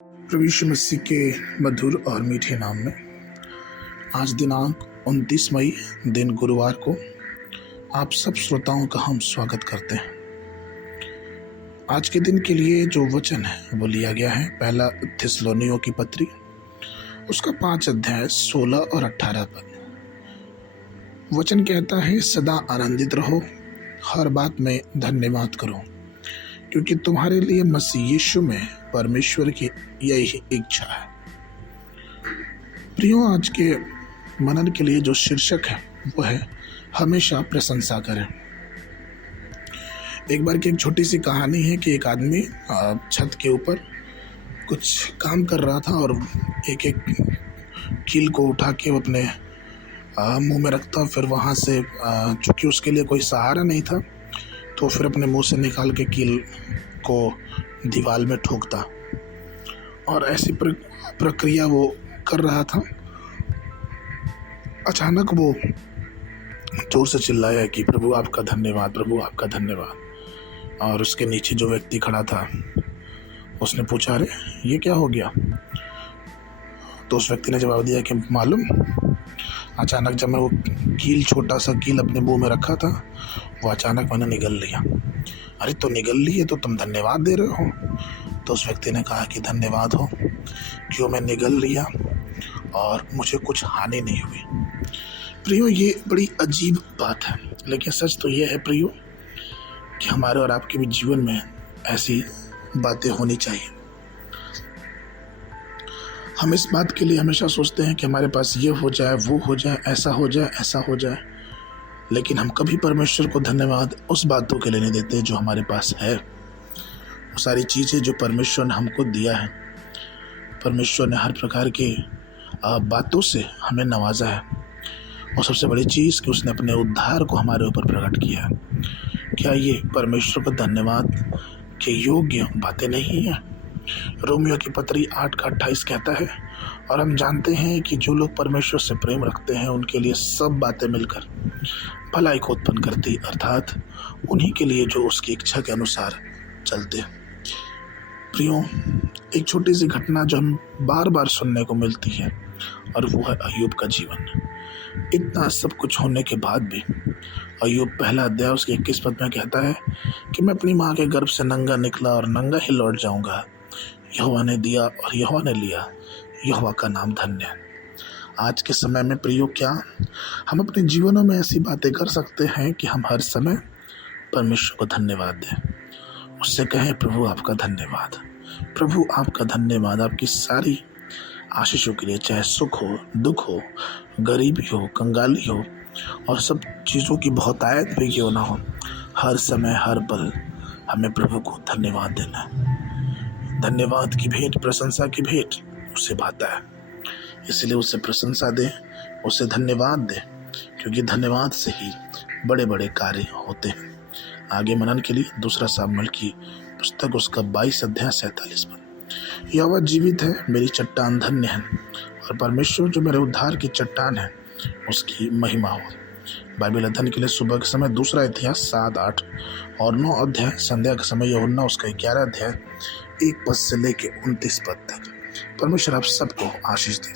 प्रभु यीशु मसीह के मधुर और मीठे नाम में आज दिनांक 29 मई दिन गुरुवार को आप सब श्रोताओं का हम स्वागत करते हैं। आज के दिन के लिए जो वचन है वो लिया गया है पहला थिस्सलुनीयों की पत्री उसका 5 अध्याय 16 और 18 पद। वचन कहता है, सदा आनंदित रहो, हर बात में धन्यवाद करो, क्योंकि तुम्हारे लिए मसीह यीशु में परमेश्वर की यही इच्छा है। प्रियो, आज के मनन के लिए जो शीर्षक है वो है हमेशा प्रशंसा करें। एक बार की एक छोटी सी कहानी है कि एक आदमी छत के ऊपर कुछ काम कर रहा था और एक एक कील को उठा के वो अपने मुंह में रखता, फिर वहाँ से चूंकि उसके लिए कोई सहारा नहीं था तो फिर अपने मुंह से निकाल के कील को दीवार में ठोकता और ऐसी प्रक्रिया वो कर रहा था। अचानक वो जोर से चिल्लाया कि प्रभु आपका धन्यवाद, प्रभु आपका धन्यवाद। और उसके नीचे जो व्यक्ति खड़ा था उसने पूछा, अरे ये क्या हो गया? तो उस व्यक्ति ने जवाब दिया कि मालूम, अचानक जब मैं वो कील, छोटा सा कील अपने मुंह में रखा था, वो अचानक मैंने निगल लिया। अरे तो निगल लिए तो तुम धन्यवाद दे रहे हो? तो उस व्यक्ति ने कहा कि धन्यवाद हो क्यों, मैं निगल लिया और मुझे कुछ हानि नहीं हुई। प्रियो, ये बड़ी अजीब बात है, लेकिन सच तो ये है प्रियो कि हमारे और आपके भी जीवन में ऐसी बातें होनी चाहिए। हम इस बात के लिए हमेशा सोचते हैं कि हमारे पास ये हो जाए, वो हो जाए, ऐसा हो जाए, ऐसा हो जाए, लेकिन हम कभी परमेश्वर को धन्यवाद उस बातों के लिए नहीं देते जो हमारे पास है। वो सारी चीज़ें जो परमेश्वर ने हमको दिया है, परमेश्वर ने हर प्रकार के बातों से हमें नवाजा है, और सबसे बड़ी चीज़ कि उसने अपने उद्धार को हमारे ऊपर प्रकट किया है। क्या ये परमेश्वर को धन्यवाद के योग्य बातें नहीं हैं? रोमियो की पत्री 8:28 कहता है, और हम जानते हैं कि जो लोग परमेश्वर से प्रेम रखते हैं उनके लिए सब बातें मिलकर भलाई को उत्पन्न करती, अर्थात उन्हीं के लिए जो उसकी इच्छा के अनुसार चलते। प्रियो, एक छोटी सी घटना जो हम बार बार सुनने को मिलती है और वो है अय्यूब का जीवन। इतना सब कुछ होने के बाद भी अय्यूब पहला अध्याय उसके 21 पद में कहता है कि मैं अपनी माँ के गर्भ से नंगा निकला और नंगा ही लौट जाऊंगा। यहोवा ने दिया और यहोवा ने लिया, यहोवा का नाम धन्य है। आज के समय में प्रियो, क्या हम अपने जीवनों में ऐसी बातें कर सकते हैं कि हम हर समय परमेश्वर को धन्यवाद दें, उससे कहें प्रभु आपका धन्यवाद, प्रभु आपका धन्यवाद आपकी सारी आशीषों के लिए, चाहे सुख हो, दुख हो, गरीबी हो, कंगाली हो, और सब चीज़ों की बहुतायत भी क्यों ना हो, हर समय हर पल हमें प्रभु को धन्यवाद देना है। धन्यवाद की भेंट, प्रशंसा की भेंट उससे भाता है, इसलिए उससे प्रशंसा दें, उससे धन्यवाद दें, क्योंकि धन्यवाद से ही बड़े बड़े कार्य होते हैं। आगे मनन के लिए दूसरा सामुएल की पुस्तक उसका 22 अध्याय 47 पद। यहोवा जीवित है, मेरी चट्टान धन्य है, और परमेश्वर जो मेरे उद्धार की चट्टान है उसकी महिमा हो। बाइबल अध्ययन के लिए सुबह के समय दूसरा इतिहास 7, 8 और 9 अध्याय, संध्या के समय यूहन्ना उसका 11 अध्याय 1 पद से लेके 29 पद तक। परमेश्वर आप सबको आशीष दे।